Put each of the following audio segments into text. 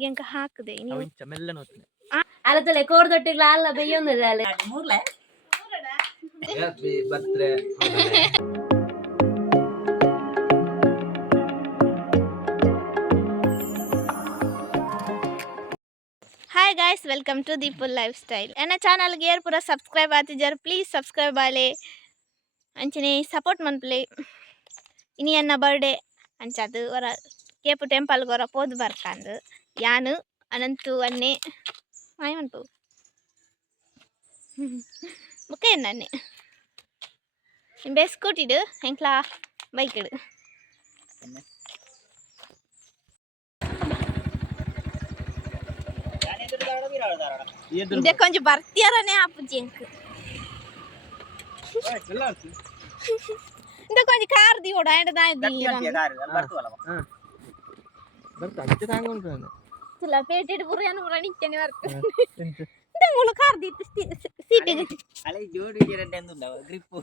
ಪಲ್ಪುಗೆ ಅಂಕ ಹಾಕದೆ ನೀವು ಮೆಲ್ಲ ನೋಡ್ತೀನಿ ಅಲ್ಲತಲೆ ಕೋರ್ದೊಟ್ಟಿಗ್ಲ ಅಲ್ಲ ಬೇಯೊಂದಿಲ್ಲ ಅಲ್ಲಿ ಮೂರ್ಲೆ ಬರ್ತ್ರೆ hi guys welcome to Deepu lifestyle एना चैनल गे पूरा सब्सक्राइब आती जर प्लीज सब्सक्राइब आले अंचने सपोर्ट मन प्ले इनी अन्न बर्थडे अंचदु वरा केपु टेंपल गोरा पोद बर्कंद यानु अनंतु अन्ने माय मनपु मुके नन्ने बेस स्कूटी एंक्ला बाइक इदे కొంచెం ಬರ್ತಿಯಾರನೇ ಆಪುಜಿ ಅಂಕ ಇಂದ కొంచెం ಕಾರ್ ದಿ ಓಡ ಎಂಡ ದಾಯಿ ದಿ ಕಾರ್ ಬರ್ತವಲ್ಲ ಬರ್ತಾ ಅಂಚೆ ತಾಂಗೊಂಡು ಚಿಲ್ಲ ಪೇಟೆಡ್ ಪುರಿಯನು ರಣಿಚ್ಚನೆ ವರ್ತ ಇಂದ ಮೂಲ ಕಾರ್ ದಿ ಸೀಟ್ ಅಲೆ ಜೋಡಿ ಎರಡೆ ಅಂದುಂಡ ಗ್ರಿಪ್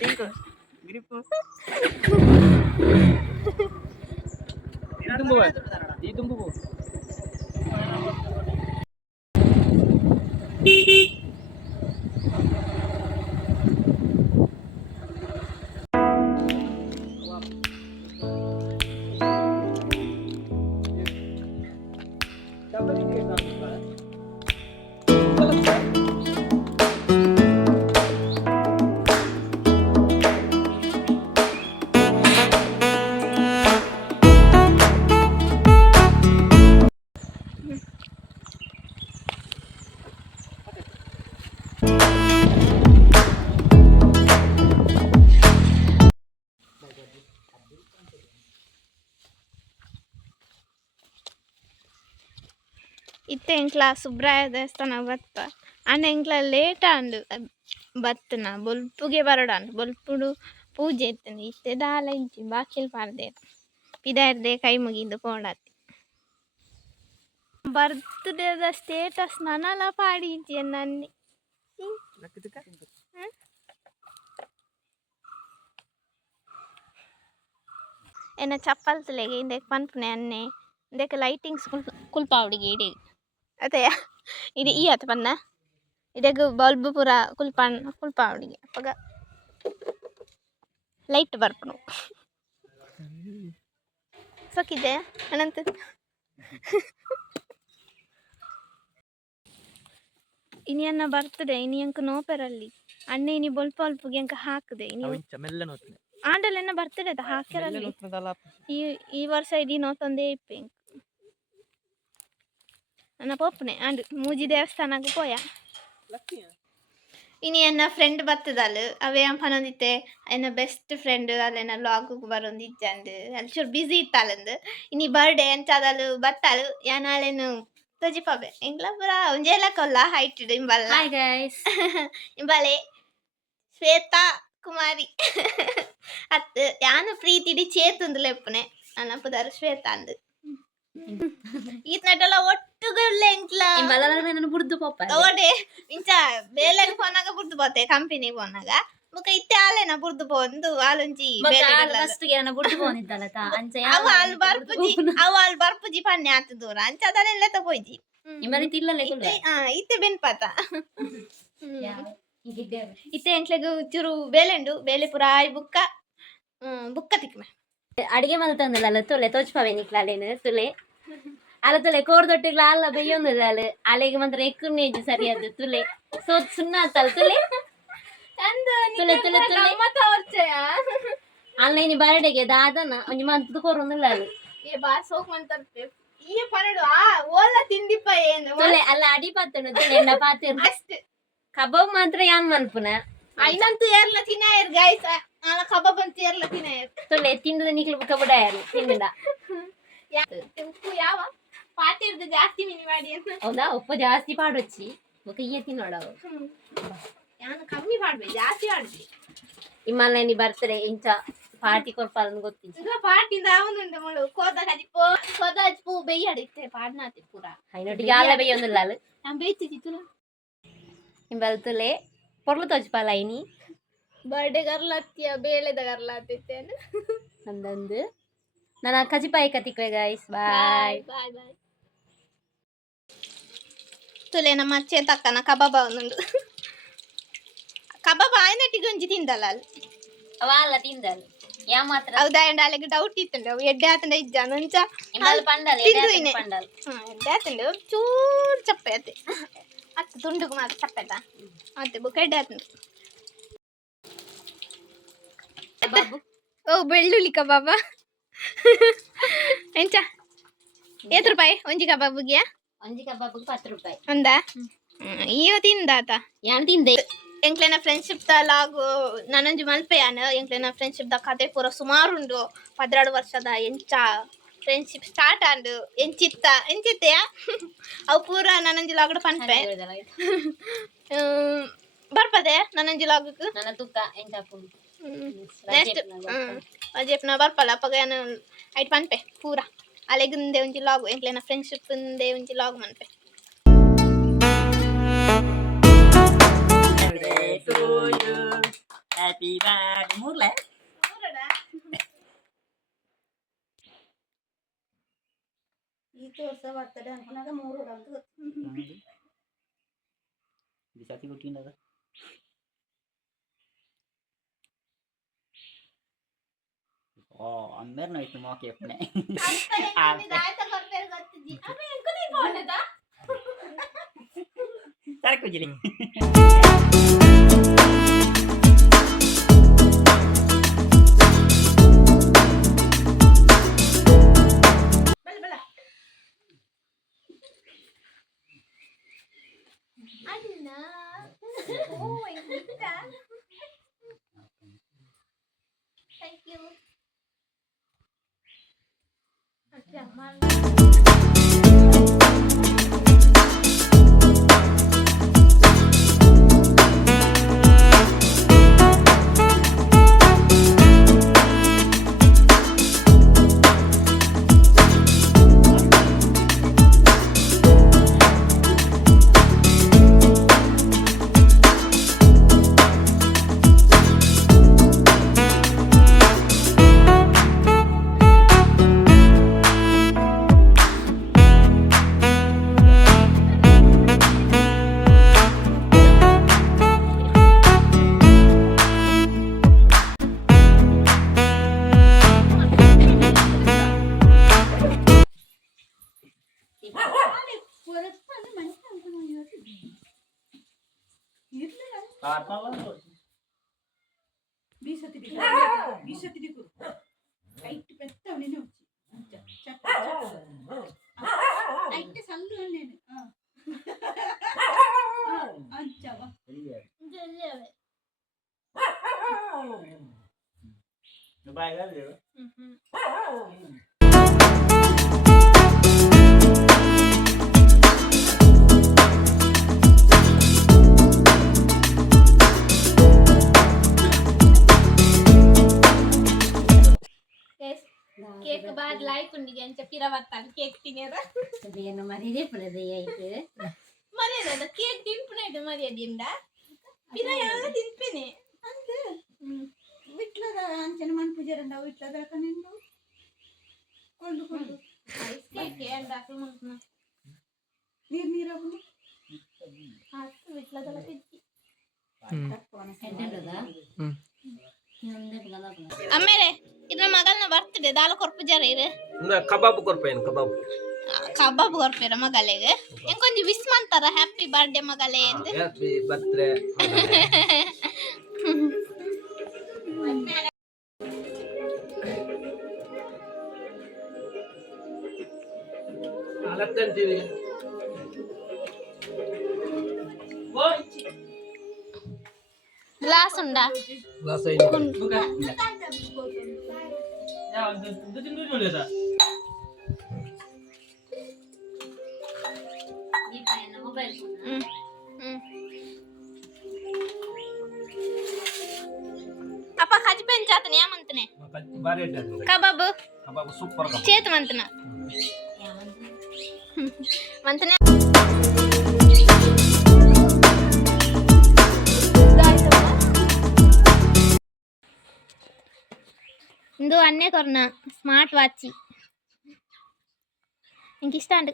ತಿಂಕು ಗ್ರಿಪ್ ಈ ತುಂಬು इत्ते इंक्ला सुब्राय देवस्थान बत्त अण्ण इंक्ला लेट अंड बत्तना बोल्पुगे बरडान बोल्पुडु पूजे इत्तनी इत्ते दाल इंचि बाकिल पारदे पिदायर्दे कೈ मुगिंदु पोंडाति बर्थडे द स्टेटस ननला पाडिंचि नन्नी एना चप्पल तलेगे इंदेक पन्पने अन्ने इंदेक लाइटिंग्स कुल्पावडिगे इडी अते इडी ई अत पन्न इडेग बल्ब पूरा कुल्पावडिगे पग लाइट बर्पनु सकिदे अनंत इनी अन्न बर्थडे इनी अंक नोपेरल्ली अन्ने इनी बल्पुगे अंक हाकदे इनी ಮೆಲ್ಲ ನೋಡ್ತೀನಿ ಆಂಡಲೆನ್ನ ಬರ್ತಡೇ ಅದ ಹಾಕ್ಯಾರಲ್ಲಿ ಈ ವರ್ಷ ಇಡೀ ನೋತೊಂದೇ ಇಪ್ಪೆ ನನ್ನ ಪೋಪನೆ ಆಂಡ್ ಮೂಜಿ ದೇವಸ್ಥಾನಕ್ಕೆ ಪೋಯ ಇನಿ ಎನ್ನ ಫ್ರೆಂಡ್ ಬತ್ತದಲ್ಲ ಅವೇ ಪನೊಂದಿತ್ತೆ ಎನ್ನ ಬೆಸ್ಟ್ ಫ್ರೆಂಡ್ ಅಲ್ಲೆನ್ನ ಲಾಗ್ ಬರೊಂದಿಜ್ಜಂದು ಅಲ್ಲಿ ಚೂರು ಬಿಸಿ ಇತ್ತಲ್ಲಂದು ಇನಿ ಬರ್ಡೇ ಎಂಚಾದಲು ಬತ್ತಲು ಯಾನಾಲೆನು ತಜಿಪಬೆ ಎಂಗ್ಲ ಪುರ ಒಂಜೇಲ ಕೊಲ್ಲ ಹೈಟ್ ಇಂಬಲ್ಲ ಹಾಯ್ ಗೈಸ್ ಇಂಬಲೆ ಶ್ವೇತಾ ಕುಮಾರಿ ಅತ್ ಯಾನು ಪ್ರೀತಿಡಿ ಚೇತುಂದುಲೆಪ್ಪನೆ ಅನಪುದಾರು ಶ್ವೇತ ಅಂದು ಈತ್ನಟೆಲ್ಲ ಒಟ್ಟುಗಳ್ಳೆ ಎಂಕ್ಲ ಇಂಬಲನ ಬುಡ್ದು ಪೋಪ ಓಡೆ ಇಂಚ ಬೇಲೆಗೆ ಫೋನಾಗ ಬುಡ್ದು ಪೋತೆ ಕಂಪನಿ ಫೋನಾಗ ಮುಕ ಇತ್ತೆ ಆಲೆನ ಬುಡ್ದು ಪೋಂದು ಆಲೊಂಜಿ ಫಸ್ಟ್ ಗೆ ನಾನು ಬುಡ್ದು ಪೋನಿದ್ದಲ್ಲ ತಾ ಅಂಚ ಅವ ಅಲ್ಲಿ ಬರ್ಪುಜಿ ಪನ್ನೆ ಆತ ದೂರ ಅಂಚ ಅದನ್ನೆಲ್ಲ ತಗೋಯ್ಜಿ ಇಂಬಲಿ ತಿಲ್ಲಲೆ ಕುಲ್ಲ ಇತ್ತೆ ಬೆನ್ಪಾತ ಇತ್ತೆ ಎಂಕ್ಲೆಗ್ ಚೂರು ಬೇಲೆಂಡು ಬೇಲೆ ಪುರಾಯ್ ಬುಕ್ಕ ಬುಕ್ಕ ತಿಕ್ಮೆ ಅಡಿಗೆ ಮಲ್ತಂದಲ್ಲ ತುಲೆ ತೋಚ್ಪವೆ ನಿಕ್ಲಾಲೇನು ತುಲೆ ಅಲ್ಲ ತುಲೆ ಕೋರ್ದೊಟ್ಟಿಗ್ಲ ಅಲ್ಲ ಬೇಯೊಂದಿಲ್ಲ ಅಲೆಗೆ ಮಾತ್ರ ಎಕ್ಕುನೇಜ್ ಸರಿಯಾದ ತುಲೆ ಸೋತ್ ಸುಣ್ಣ ಆತಲ್ಲ ತುಲೆ ತುಲೆ ತುಲೆ ತುಲೆ ಅಲ್ಲ ಬರ್ಡೆಗೆ ದಾದನ ಒಂಜಿ ಮಂತ್ ಕೊರೊಂದಿಲ್ಲ ಅಲ್ಲಿ ಏ ಬಾ ಸೋಕ್ ಮಂತರ್ಪೆ ಈ ಪರಡು ಆ ಓಲ್ಲ ತಿಂದಿಪ್ಪ ಏನು ತುಲೆ ಅಲ್ಲ ಅಡಿ ಪಾತನು ತುಲೆ ಎಂಡ ಪಾತಿರ್ ಅಷ್ಟೇ ಕಬಾಬ್ ಮಾತ್ರ ಯಾನ್ ಮನ್ಪುನ ಐನಂತೂ ಏರ್ಲ ತಿನ್ನಾಯರ್ ಗೈಸ್ ಆನ ಕಬಾಬ್ ಅಂತ ಏರ್ಲ ತಿನ್ನಾಯರ್ ತುಲೆ ತಿಂದದ ನಿಕ್ಲು ಬುಕ್ಕ ಬುಡಾಯರು ತಿಂದ ಉಪ್ಪು ಯಾವ ಪಾತಿರ್ದು ಜಾಸ್ತಿ ಮಿನಿ ಮಾಡಿ ಅಂತ ಹೌದಾ ಉಪ್ಪು ಜಾಸ್ತಿ ಪಾಡೊಚ್ಚಿ ಬುಕ್ಕ ಈಯ ತಿನ್ನೋಡವು ಯಾನು ಕಮ್ಮಿ ಮಾಡ್ಬೇ ಜಾಸ್ತಿ ಮಾಡ್ಬಿ ಇಮ್ಮಲ್ಲ ನೀ ಬರ್ತಾರೆ ಇಂಚ ಪಾರ್ಟಿ ಕೊರ್ಪಾಲನ್ ಗೊತ್ತಿಲ್ಲ ಈಗ ಪಾರ್ಟಿ ದಾವನುಂಡೆ ಮಾಡು ಕೋದ ಹಜಿ ಪೂ ಬೇಯ್ಯಡಿತ್ತೆ ಪಾಡ್ನಾತಿ ಪೂರ ಐನೊಟ್ಟಿಗೆ ಆಲ ಬೇಯೊಂದಿಲ್ಲ ಅಲ್ಲ ನಾನು ಬೇಯ್ತಿದ್ದಿತ್ತು ಇಂಬಲ್ತುಲೆ ಪೊರ್ಲು ತೋಜ್ಪಾಲ ಐನಿ ಬರ್ಡೇ ಗರ್ಲತ್ತಿಯ ಬೇಳೆದ ಗರ್ಲಾತಿತ್ತೇನು ಅಂದಂದು ನನ್ನ ಕಜಿಪಾಯಿ ಕತಿಕ್ವೆ ಗೈಸ್ ಬಾಯ್ ಬಾಯ್ ಬಾಯ್ ತುಲೆ ನಮ್ಮ ಚೇತಕ್ಕನ ಕಬಾಬ ಒಂದುಂಡು ಕಬಾಬ ಆಯ್ನಟ್ಟಿಗೆ ಒಂಜಿ ತಿಂದಲ್ಲ ಅಲ್ಲಿ వాళ్ళ తిందాలి యా మాత్రం ಹೌದಾ ಎಂಡ ಅಲ್ಲಿಗೆ ಡೌಟ್ ಇತ್ತಂಡ ಎಡ್ಡೆ ಆತಂಡ ಇಜ್ಜ ನಂಚ ఇంబాలు పండాలి ತಿಂದುಯಿನೆ పండాలి ಎಡ್ಡೆ ಆತಂಡ ಚೂರು ಚಪ್ಪೆ ಆತೆ ಅತ್ತು ತುಂಡುಗು ಮಾತ್ರ ಚಪ್ಪೆದ ಮತ್ತೆ ಬುಕ್ಕ ಎಡ್ಡೆ ಆತಂಡ బాబు ಓ ಬೆಳ್ಳುಳ್ಳಿ ಕಬಾಬ ಎಂಚ ಏತ್ ರೂಪಾಯಿ ಒಂಜಿ ಕಬಾಬ್ಗೆ ಒಂಜಿ ಕಬಾಬ್ಗೆ 10 ರೂಪಾಯಿ ಅಂದ ಅಯ್ಯೋ ತಿಂದಾತ ಯಾನ್ ತಿಂದೆ ಎಂಕ್ಲೆನ ಫ್ರೆಂಡ್ಶಿಪ್ ದ ಲಾಗು ನಾನೊಂಜಿ ಮಲ್ಪೆಯಾನ ಎಂಕ್ಲೆನ ಫ್ರೆಂಡ್ಶಿಪ್ ದ ಕತೆ ಪೂರ ಸುಮಾರು ಉಂಡು 16 ವರ್ಷದ ಎಂಚ ಫ್ರೆಂಡ್ಶಿಪ್ ಸ್ಟಾರ್ಟ್ ಆಂಡು ಎಂಚಿತ್ತೆಯ ಅವು ಪೂರ ನಾನೊಂಜಿ ಲಾಗಡ್ ಪನ್ಪೆ ಬರ್ಪದೆ ನಾನೊಂಜಿ ಲಾಗಕ್ಕೆ ನನ್ನ ತುಕ್ಕ ಎಂಚಾಪು ನೆಕ್ಸ್ಟ್ ಅಜೆಪ್ನ ಬರ್ಪಲ್ಲ ಅಪ್ಪಗ ಏನು ಐಟ್ ಪನ್ಪೆ ಪೂರ ಅಲೆಗುಂದೆ ಒಂಜಿ ಲಾಗು ಎಂಕ್ಲೆನ ಫ್ರೆಂಡ್ಶಿಪ್ ಇಂದೆ ಒಂಜಿ ಲಾಗ್ ಮನ್ಪೆ to you. Happy birthday. ಮೂರ್ಲೆ ಈ ತೋರ್ಸ ಬರ್ತಡೆ ಅನ್ಕೊಂಡಾಗ 3 ಅಂತ ಗೊತ್ತು ದಿಸಾತಿ ಕೊಟ್ಟಿಂದ ಓ ಅಂದರ್ night Maa Ke ಅಪ್ಪನೆ ತರಕು ಜಿಲಿ Thank you. బీసతిదికు height పెడతావు నేను హైట్ సల్లు నేను అంచావా ಬಾಯ್ ಗಾದೆ ಕೇಕ್ ಬಾದ್ ಲೈಕ್ ಉಂಡಿಗೆ ಅಂತ ಪಿರವತ್ತಾನ ಕೇಕ್ ತಿನ್ನೇರ ಏನು ಮರಿದೇ ಪಡದೆ ಆಯ್ತು ಮರ್ಯಾದ ಕೇಕ್ ತಿನ್ಪುನೈದು ಮರ್ಯಾದಿಂದ ಪಿರ ಎಲ್ಲ ತಿನ್ಪೇನೆ ಅಂತ ವಿಟ್ಲದ ಅಂಚನ ಮನ್ ಪೂಜಾರಂಡ ವಿಟ್ಲದ ಕನೆಂಡು ಕೊಂಡು ಕೊಂಡು ಐಸ್ ಕೇಕ್ ಎಂಡ ಸುಮ್ಮನ ನೀರವು ಅಷ್ಟು ವಿಟ್ಲದಲ್ಲ ತಿಕ್ಕಿ ಅಮ್ಮೇರೆ ಇದ್ರ ಮಗಲ್ನ ಬರ್ತದೆ ದಾಲ್ ಕೊರ್ಪು ಜರ ಇರು ಕಬಾಬ್ ಕೊರ್ಪೇನು ಕಬಾಬ್ ಕಬಾಬ್ ಕೊರ್ಪೇರ ಮಗಲೆಗೆ ಎಂಕೊಂಜಿ ವಿಸ್ ಮಾಡ್ತಾರ ಹ್ಯಾಪಿ ಬರ್ಡೇ ಮಗಲೇ ಅಂತ ಹ್ಯಾಪಿ ಬರ್ತ್ಡೇ ಅಲತ್ತಂತೀವಿ ಗ್ಲಾಸ್ ಉಂಡಾ ಗ್ಲಾಸ್ ಐದು ಮೊಬೈಲ್ ಅಪ್ಪ ಖಾಜಿ ಪೆಂಚಾತನೆ ಯಾಮಂತನೆ ಬಾರಿ ಕಬಾಬ್ ಕಬಾಬ್ ಸೂಪರ್ చేతి మంతన మంతనే ಇಂದು ಅನ್ನೇ ಕೊರ್ನ ಸ್ಮಾರ್ಟ್ ವಾಚ್ ಇಂಕ ಇಷ್ಟ ಅಂಡ್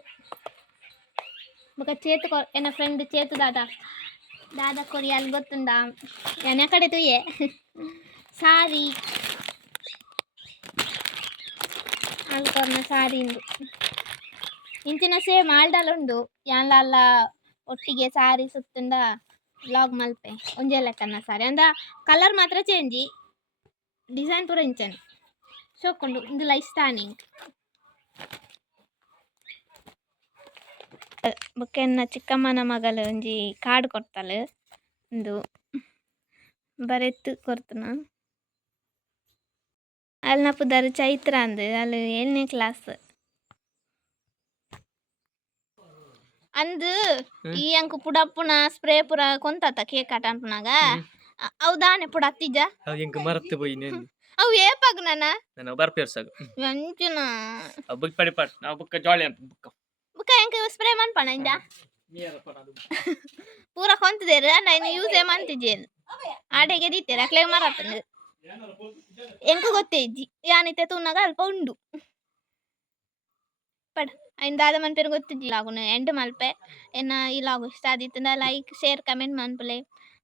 ಬೊಕ ಚೇತು ಎನ್ನ ಫ್ರೆಂಡ್ ಚೇತು ದಾದ ಕೊರಿಯಲ್ ಗೊತ್ತುಂಡ ಎನ್ನ ಕಡೆ ತುಯೆ ಸಾರಿ ಅಲ್ಕೊರ್ನ ಸಾರಿ ಉಂಡು ಇಂಚಿನ ಸೇಮ್ ಆಲ್ಡಲ ಯಾನ್ಲ ಒಟ್ಟಿಗೆ ಸಾರಿ ಸುತ್ತುಂಡ ಬ್ಲಾಗ್ ಮಲ್ಪೆ ಒಂಜೆ ಲೆಕ್ಕನ ಸಾರಿ ಅಂದ ಕಲರ್ ಮಾತ್ರ ಚೇಂಜಿ ಡಿಸೈನ್ ಪೂರ ಇಂಚನೆ ಶೋಕೊಂಡು ಇಂದುಲ ಇಷ್ಟಾನಿ ಬೊಕ್ಕೆನ್ನ ಚಿಕ್ಕಮ್ಮನ ಮಗಲು ಒಂಜಿ ಕಾರ್ಡ್ ಕೊಡ್ತಲು ಇಂದು ಬರೆತ್ತು ಕೊರ್ತನ ಅಲ್ನ ಪುದರ್ ಚೈತ್ರ ಅಂದ್ ಅಲ್ಲಿ 7ನೇ ಕ್ಲಾಸ್ ಅಂದು ಈ ಅಂಕು ಪುಡಪ್ಪುನ ಸ್ಪ್ರೇ ಪುರ ಕೊಂತಾತ ಕೇಕ್ ಕಟ್ ಅನ್ಪುನಾಗ ಅವು ದಾನೆ ಪುಡ ಅತ್ತಿಜ ಅವ್ ಎಂಕ ಮರತ್ತೆ ಪೋಯಿ ನೇನು ಅವು ಏಪಾಗ ನಾನು ಬರ್ಪೇರ್ಸಾಗ ವಂಚುನ ಬುಕ್ ಪಡಿ ಪಾಟ್ ನಾವು ಬುಕ್ಕ ಜಾಲಿ ಅಂತ ಬುಕ್ಕ ಬುಕ್ಕ ಎಂಕ ಸ್ಪ್ರೇ ಮನ್ಪಣ ಇಂದ ಪೂರ ಕೊಂತದೇರು ನಾನು ಯೂಸೇ ಮಂತಿದ್ದೇನು ಆಡೆಗೆ ದೀತೇರು ಅಕ್ಲೆ ಮರತ್ತಂದು ಎಂಕ ಗೊತ್ತೇ ಇಜ್ಜಿ ಯಾನಿತ್ತೆ ತೂನಾಗ ಅಲ್ಪ ಉಂಡು ಪಡ್ ಐನ್ ದಾದ ಮನ್ಪೇರು ಗೊತ್ತಿದ್ದಿಲ್ಲ ಆಗುನು ಎಂಡ್ ಮಲ್ಪೆ ಎನ್ನ ಈ ಲಾಗು ಇಷ್ಟ ಆದಿತ್ತಂದ ಲೈಕ್ ಶೇರ್ ಕಮೆಂಟ್ ಮನ್ಪುಲೆ